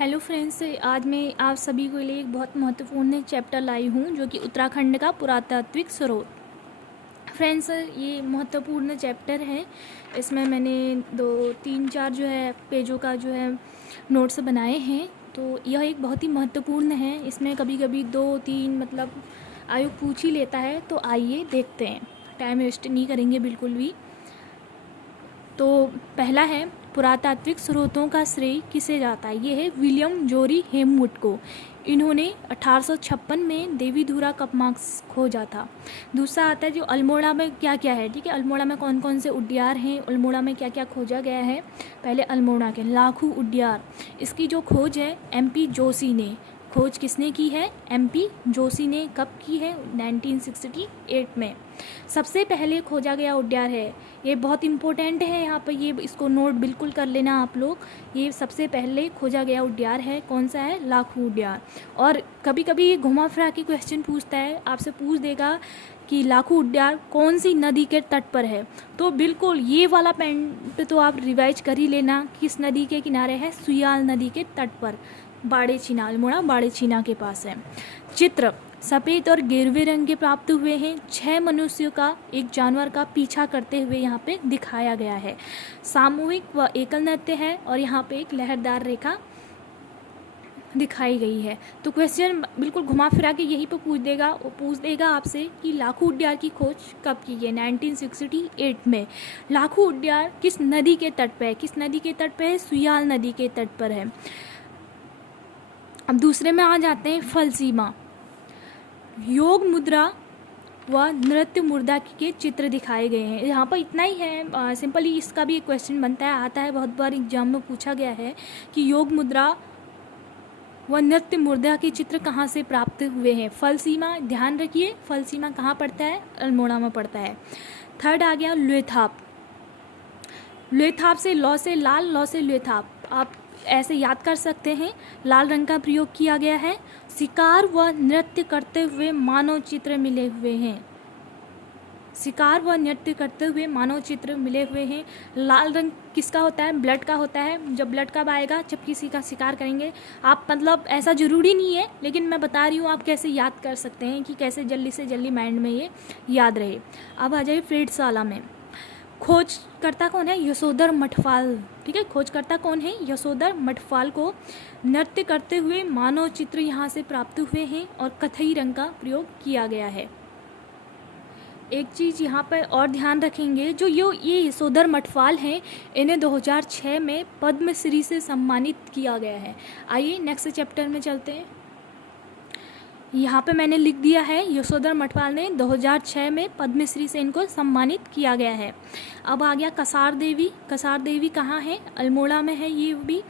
Hello friends, आज मैं आप सभी के लिए एक बहुत महत्वपूर्ण चैप्टर लाई हूँ जो कि उत्तराखंड का पुरातात्विक स्रोत। फ्रेंड्स, ये महत्वपूर्ण चैप्टर है। इसमें मैंने 2 3 4 जो है पेजों का जो है नोट्स बनाए हैं। तो यह एक बहुत ही महत्वपूर्ण है। इसमें कभी कभी 2 3 मतलब आयोग पूछ ही लेता है। तो आइए देखते हैं, टाइम वेस्ट नहीं करेंगे बिल्कुल भी। तो पहला है, पुरातात्विक स्रोतों का श्रेय किसे जाता है। ये है विलियम जोरी हेमवुड को। इन्होंने 1856 में देवीधुरा कपमार्क्स खोजा था। दूसरा आता है जो अल्मोड़ा में क्या क्या है। ठीक है, अल्मोड़ा में कौन कौन से उद्यान हैं, अल्मोड़ा में क्या क्या खोजा गया है। पहले अल्मोड़ा के लाखू उद्यान, इसकी जो खोज है MP जोशी ने। खोज किसने की है? MP जोशी ने। कब की है? 1968 में सबसे पहले खोजा गया उद्यान है। ये बहुत इम्पोर्टेंट है, यहाँ पर ये इसको नोट बिल्कुल कर लेना आप लोग। ये सबसे पहले खोजा गया उद्यान है। कौन सा है? लाखू उद्यान। और कभी कभी ये घुमा फिरा के क्वेश्चन पूछता है, आपसे पूछ देगा कि लाखू उद्यान कौन सी नदी के तट पर है। तो बिल्कुल ये वाला पॉइंट तो आप रिवाइज कर ही लेना। किस नदी के किनारे है? सुयाल नदी के तट पर, बाड़ेछीना, अल्मोड़ा बाड़ेछीना के पास है। चित्र सफ़ेद और गेरुए रंग के प्राप्त हुए हैं। 6 मनुष्यों का एक जानवर का पीछा करते हुए यहाँ पे दिखाया गया है। सामूहिक व एकल नृत्य है और यहाँ पे एक लहरदार रेखा दिखाई गई है। तो क्वेश्चन बिल्कुल घुमा फिरा के यहीं पे पूछ देगा आपसे कि लाखू उद्यान की खोज कब की है? 1968 में। लाखू उद्यान किस नदी के तट पर है? किस नदी के तट पर है? सुयाल नदी के तट पर है। अब दूसरे में आ जाते हैं, फल सीमा। योग मुद्रा व नृत्य मुद्रा के चित्र दिखाए गए हैं। यहाँ पर इतना ही है। सिंपली इसका भी एक क्वेश्चन बनता है, आता है, बहुत बार एग्जाम में पूछा गया है कि योग मुद्रा व नृत्य मुद्रा के चित्र कहाँ से प्राप्त हुए हैं। फल सीमा, ध्यान रखिए, फल सीमा कहाँ पड़ता है? अल्मोड़ा में पड़ता है। थर्ड आ गया लुएथाप। लुएथाप से लौ से लाल, लौ से लुएथाप, आप ऐसे याद कर सकते हैं। लाल रंग का प्रयोग किया गया है। शिकार व नृत्य करते हुए मानव चित्र मिले हुए हैं। शिकार व नृत्य करते हुए मानव चित्र मिले हुए हैं। लाल रंग किसका होता है? ब्लड का होता है। जब ब्लड कब आएगा? जब किसी का शिकार करेंगे आप। मतलब ऐसा ज़रूरी नहीं है, लेकिन मैं बता रही हूँ आप कैसे याद कर सकते हैं कि कैसे जल्दी से जल्दी माइंड में ये याद रहे। अब आ जाइए फ्रेडशाला में। खोजकर्ता कौन है? यशोधर मठपाल। ठीक है, खोजकर्ता कौन है? यशोधर मठपाल को नृत्य करते हुए मानव चित्र यहाँ से प्राप्त हुए हैं और कथई रंग का प्रयोग किया गया है। एक चीज़ यहाँ पर और ध्यान रखेंगे, जो ये यशोधर मठपाल हैं, इन्हें 2006 में पद्मश्री से सम्मानित किया गया है। आइए नेक्स्ट चैप्टर में चलते हैं। यहाँ पे मैंने लिख दिया है, यशोधर मठपाल ने 2006 में पद्मश्री से इनको सम्मानित किया गया है। अब आ गया कसार देवी। कसार देवी कहाँ है? अल्मोड़ा में है। ये भी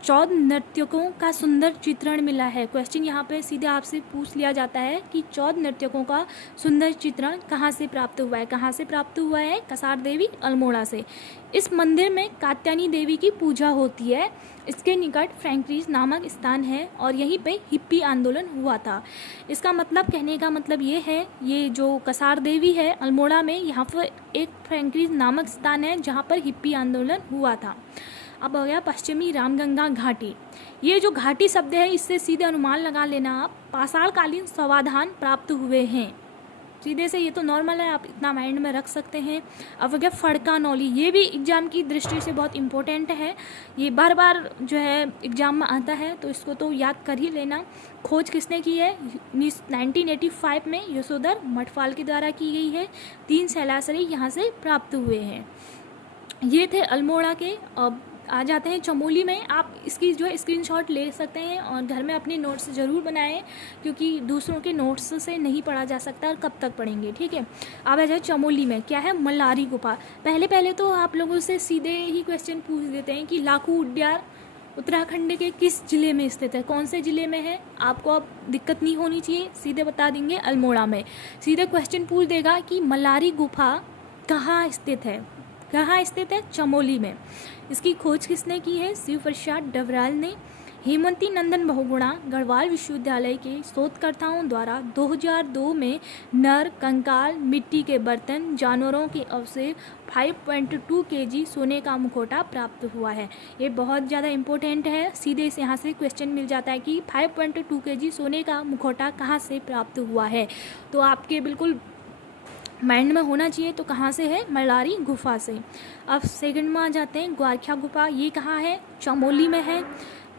14 नर्तकों का सुंदर चित्रण मिला है। क्वेश्चन यहाँ पे सीधे आपसे पूछ लिया जाता है कि 14 नर्तकों का सुंदर चित्रण कहाँ से प्राप्त हुआ है? कहाँ से प्राप्त हुआ है? कसार देवी, अल्मोड़ा से। इस मंदिर में कात्यायनी देवी की पूजा होती है। इसके निकट फ्रैंकलिन नामक स्थान है और यहीं पे हिप्पी आंदोलन हुआ था। इसका मतलब, कहने का मतलब ये है, ये जो कसार देवी है अल्मोड़ा में, यहाँ पर एक फ्रैंकलिन नामक स्थान है जहाँ पर हिप्पी आंदोलन हुआ था। अब हो गया पश्चिमी रामगंगा घाटी। ये जो घाटी शब्द है, इससे सीधे अनुमान लगा लेना आप, पाषाणकालीन समाधान प्राप्त हुए हैं। सीधे से ये तो नॉर्मल है, आप इतना माइंड में रख सकते हैं। अब हो गया फड़का नौली। ये भी एग्जाम की दृष्टि से बहुत इम्पोर्टेंट है। ये बार बार जो है एग्जाम में आता है, तो इसको तो याद कर ही लेना। खोज किसने की है? 1985 में यशोधर मठपाल के द्वारा की गई है। 3 शैलाश्री यहाँ से प्राप्त हुए हैं। ये थे अल्मोड़ा के। अब आ जाते हैं चमोली में। आप इसकी जो है स्क्रीनशॉट ले सकते हैं और घर में अपने नोट्स ज़रूर बनाएं, क्योंकि दूसरों के नोट्स से नहीं पढ़ा जा सकता और कब तक पढ़ेंगे। ठीक है, अब आ जाए चमोली में। क्या है? मल्लारी गुफा। पहले तो आप लोगों से सीधे ही क्वेश्चन पूछ देते हैं कि लाखू उद्यान उत्तराखंड के किस जिले में स्थित है? कौन से जिले में है? आपको अब दिक्कत नहीं होनी चाहिए, सीधे बता देंगे अल्मोड़ा में। सीधे क्वेश्चन पूछ देगा कि मल्लारी गुफा कहाँ स्थित है? कहाँ स्थित है? चमोली में। इसकी खोज किसने की है? शिव प्रसाद डबराल ने। हेमवती नंदन बहुगुणा गढ़वाल विश्वविद्यालय के शोधकर्ताओं द्वारा 2002 में नर कंकाल, मिट्टी के बर्तन, जानवरों के अवशेष 5.2 kg सोने का मुखौटा प्राप्त हुआ है। ये बहुत ज़्यादा इम्पोर्टेंट है, सीधे से यहाँ से क्वेश्चन मिल जाता है कि 5.2 kg सोने का मुखौटा कहाँ से प्राप्त हुआ है। तो आपके बिल्कुल माइंड में होना चाहिए, तो कहाँ से है, मल्लारी गुफा से। अब सेकंड में आ जाते हैं, ग्वारख्या गुफा, ये कहाँ है, चमोली में है,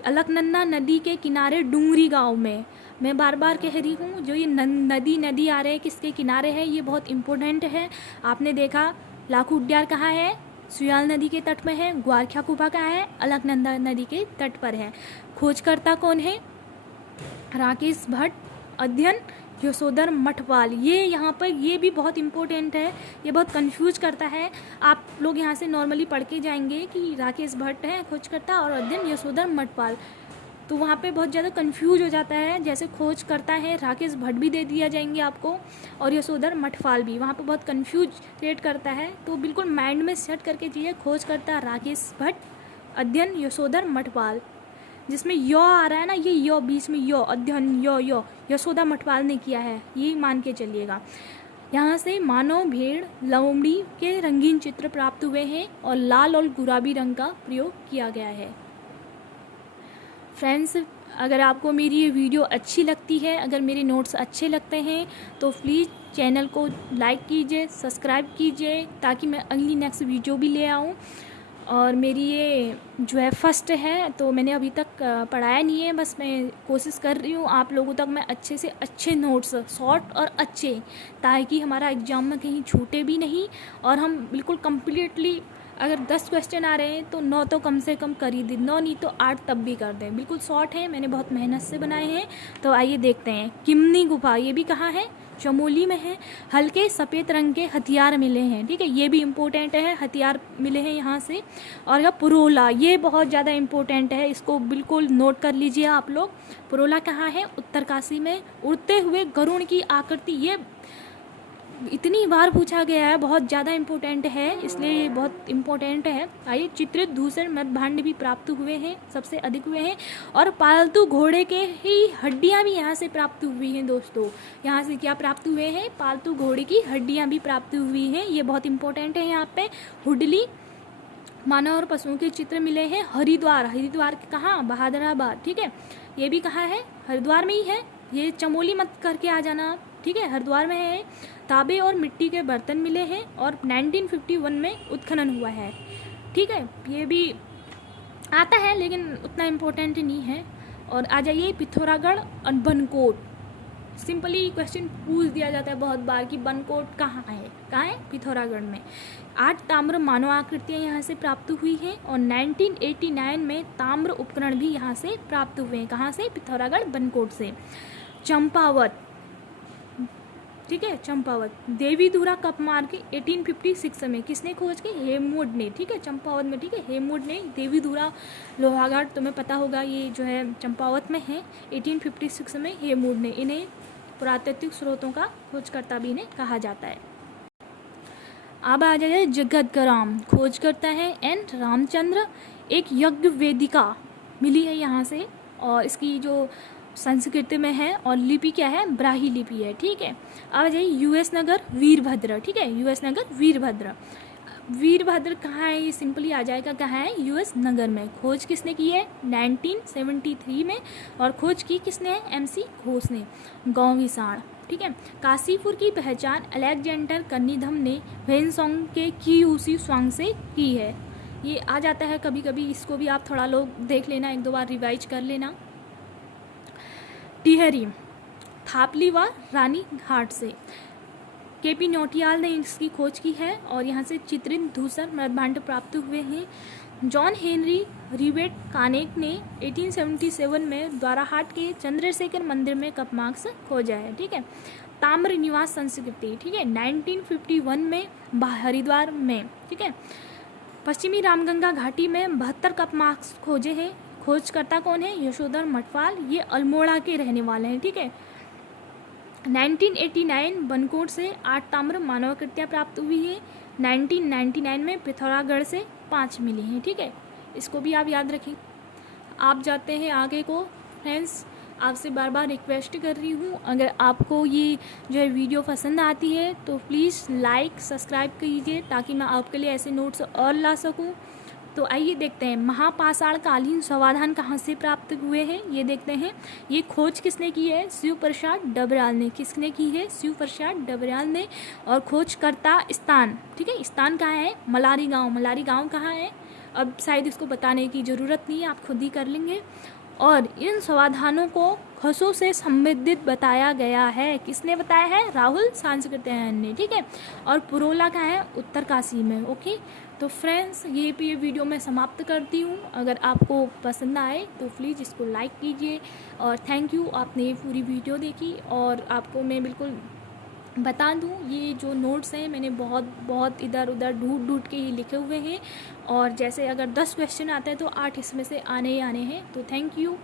अलकनंदा नदी के किनारे डूंगरी गांव में। मैं बार बार कह रही हूँ, जो ये नदी आ रहे हैं किसके किनारे है, ये बहुत इम्पोर्टेंट है। आपने देखा लाखू उद्यान कहाँ है, सुयाल नदी के तट में है। ग्वारख्या गुफा कहाँ है, अलकनंदा नदी के तट पर है। खोजकर्ता कौन है, राकेश भट्ट, अध्ययन यशोधर मठपाल। ये यहाँ पर ये भी बहुत इम्पोर्टेंट है, ये बहुत कंफ्यूज करता है। आप लोग यहाँ से नॉर्मली पढ़ के जाएंगे कि राकेश भट्ट है खोजकर्ता और अध्ययन यशोधर मठपाल, तो वहाँ पे बहुत ज़्यादा कंफ्यूज हो जाता है। जैसे खोज करता है राकेश भट्ट भी दे दिया जाएंगे आपको और यशोधर मठपाल भी, वहाँ पे बहुत कंफ्यूज क्रिएट करता है। तो बिल्कुल माइंड में सेट करके चाहिए, खोज करता राकेश भट्ट, अध्ययन यशोधर मठपाल। जिसमें यो आ रहा है ना, ये यो बीच में यो, अध्ययन यो यशोदा मठपाल ने किया है, ये मान के चलिएगा। यहाँ से मानव, भेड़, लोमड़ी के रंगीन चित्र प्राप्त हुए हैं और लाल और गुलाबी रंग का प्रयोग किया गया है। फ्रेंड्स, अगर आपको मेरी ये वीडियो अच्छी लगती है, अगर मेरे नोट्स अच्छे लगते हैं, तो प्लीज़ चैनल को लाइक कीजिए, सब्सक्राइब कीजिए, ताकि मैं अगली नेक्स्ट वीडियो भी ले आऊँ। और मेरी ये जो है फर्स्ट है, तो मैंने अभी तक पढ़ाया नहीं है, बस मैं कोशिश कर रही हूँ आप लोगों तक मैं अच्छे से अच्छे नोट्स, शॉर्ट और अच्छे, ताकि हमारा एग्ज़ाम में कहीं छूटे भी नहीं और हम बिल्कुल कम्प्लीटली, अगर 10 क्वेश्चन आ रहे हैं तो 9 तो कम से कम कर ही दें, 9 नहीं तो 8 तब भी कर दें। बिल्कुल शॉर्ट है, मैंने बहुत मेहनत से बनाए हैं। तो आइए देखते हैं। किमनी गुफा, ये भी कहाँ है, चमोली में है। हल्के सफ़ेद रंग के हथियार मिले हैं, ठीक है, ये भी इम्पोर्टेंट है, हथियार मिले हैं यहाँ से। और यह पुरोला, ये बहुत ज़्यादा इम्पोर्टेंट है, इसको बिल्कुल नोट कर लीजिए आप लोग। पुरोला कहाँ है, उत्तरकाशी में। उड़ते हुए गरुड़ की आकृति, ये इतनी बार पूछा गया है, बहुत ज़्यादा इम्पोर्टेंट है, इसलिए ये बहुत इम्पोर्टेंट है। आइए, चित्रित धूसर मृदभांड भी प्राप्त हुए हैं, सबसे अधिक हुए हैं। और पालतू घोड़े के ही हड्डियां भी यहाँ से प्राप्त हुई हैं दोस्तों। यहाँ से क्या प्राप्त हुए हैं, पालतू घोड़े की हड्डियां भी प्राप्त हुई हैं, ये बहुत इम्पोर्टेंट है। यहाँ पे हुडली, मानव और पशुओं के चित्र मिले हैं। हरिद्वार, हरिद्वार कहाँ, बहादुराबाद, ठीक है, ये भी कहाँ है, हरिद्वार में ही है, ये चमोली मत करके आ जाना, ठीक है, हरिद्वार में है। तांबे और मिट्टी के बर्तन मिले हैं और 1951 में उत्खनन हुआ है, ठीक है, ये भी आता है लेकिन उतना इम्पोर्टेंट नहीं है। और आ जाइए पिथौरागढ़ और बनकोट। सिंपली क्वेश्चन पूछ दिया जाता है बहुत बार कि बनकोट कहाँ है, पिथौरागढ़ में। 8 ताम्र मानव आकृतियाँ यहाँ से प्राप्त हुई हैं और 1989 में ताम्र उपकरण भी यहाँ से प्राप्त हुए हैं। कहाँ से, पिथौरागढ़ बनकोट से। चंपावत, ठीक है, चंपावत, देवीधुरा कप मार्ग 1856 में किसने खोज की, हेमवुड ने, ठीक है, चंपावत में, ठीक है, हेमवुड ने। देवीधुरा लोहाघाट तुम्हें पता होगा, ये जो है चंपावत में है। 1856 में हेमवुड ने, इन्हें पुरातात्विक स्रोतों का खोजकर्ता भी इन्हें कहा जाता है। अब आ जाए जगतगराम, खोज करता है एन रामचंद्र। एक यज्ञ वेदिका मिली है यहाँ से और इसकी जो संस्कृत में है और लिपि क्या है, ब्राही लिपि है, ठीक है। अब आ जाइए यूएस नगर वीरभद्र, ठीक है, यूएस नगर वीरभद्र। वीरभद्र कहाँ है, ये सिंपली आ जाएगा, कहाँ है, यूएस नगर में। खोज किसने की है, 1973 में, और खोज की किसने है, एमसी घोष ने। गाँव विसाण, ठीक है। काशीपुर की पहचान अलेक्जेंडर कनिंघम ने वेनसोंग के कियूसी स्वांग से की है। ये आ जाता है कभी कभी, इसको भी आप थोड़ा लोग देख लेना, 1-2 बार रिवाइज कर लेना। टिहरी, थापली व रानी घाट से केपी नौटियाल ने इसकी खोज की है और यहाँ से चित्रित धूसर मृदभांड प्राप्त हुए हैं। जॉन हेनरी रिवेट कानेक ने 1877 में द्वाराहाट के चंद्रशेखर मंदिर में कपमार्क्स खोजा है, ठीक है। ताम्र निवास संस्कृति, ठीक है, 1951 में हरिद्वार में, ठीक है। पश्चिमी रामगंगा घाटी में 72 कपमार्क्स खोजे हैं। खोजकर्ता कौन है, यशोधर मठपाल, ये अल्मोड़ा के रहने वाले हैं, ठीक है। 1989 बनकोट से 8 ताम्र मानवाकृतियाँ प्राप्त हुई है। 1999 में पिथौरागढ़ से 5 मिली हैं, ठीक है, इसको भी आप याद रखें। आप जाते हैं आगे को। फ्रेंड्स, आपसे बार बार रिक्वेस्ट कर रही हूँ, अगर आपको ये जो है वीडियो पसंद आती है तो प्लीज़ लाइक सब्सक्राइब कीजिए ताकि मैं आपके लिए ऐसे नोट्स और ला सकूँ। तो आइए देखते हैं, महापाषाण कालीन समाधान कहाँ से प्राप्त हुए हैं, ये देखते हैं। ये खोज किसने की है? शिव प्रसाद डबराल ने। किसने की है? शिव प्रसाद डबराल ने। और खोजकर्ता स्थान, ठीक है, स्थान कहाँ है? मलारी गांव। मलारी गांव कहाँ है? अब शायद इसको बताने की ज़रूरत नहीं है, आप खुद ही कर लेंगे। और इन समाधानों को खसों से संबंधित बताया गया है। किसने बताया है? राहुल सांस्कृत्यायन ने, ठीक है। और पुरोला का है उत्तरकाशी में। ओके, तो फ्रेंड्स ये वीडियो मैं समाप्त करती हूँ। अगर आपको पसंद आए तो प्लीज़ इसको लाइक कीजिए और थैंक यू, आपने ये पूरी वीडियो देखी। और आपको मैं बिल्कुल बता दूँ, ये जो नोट्स हैं मैंने बहुत इधर उधर ढूंढ के ही लिखे हुए हैं। और जैसे अगर 10 क्वेश्चन आते हैं तो 8 इसमें से आने ही आने हैं। तो थैंक यू।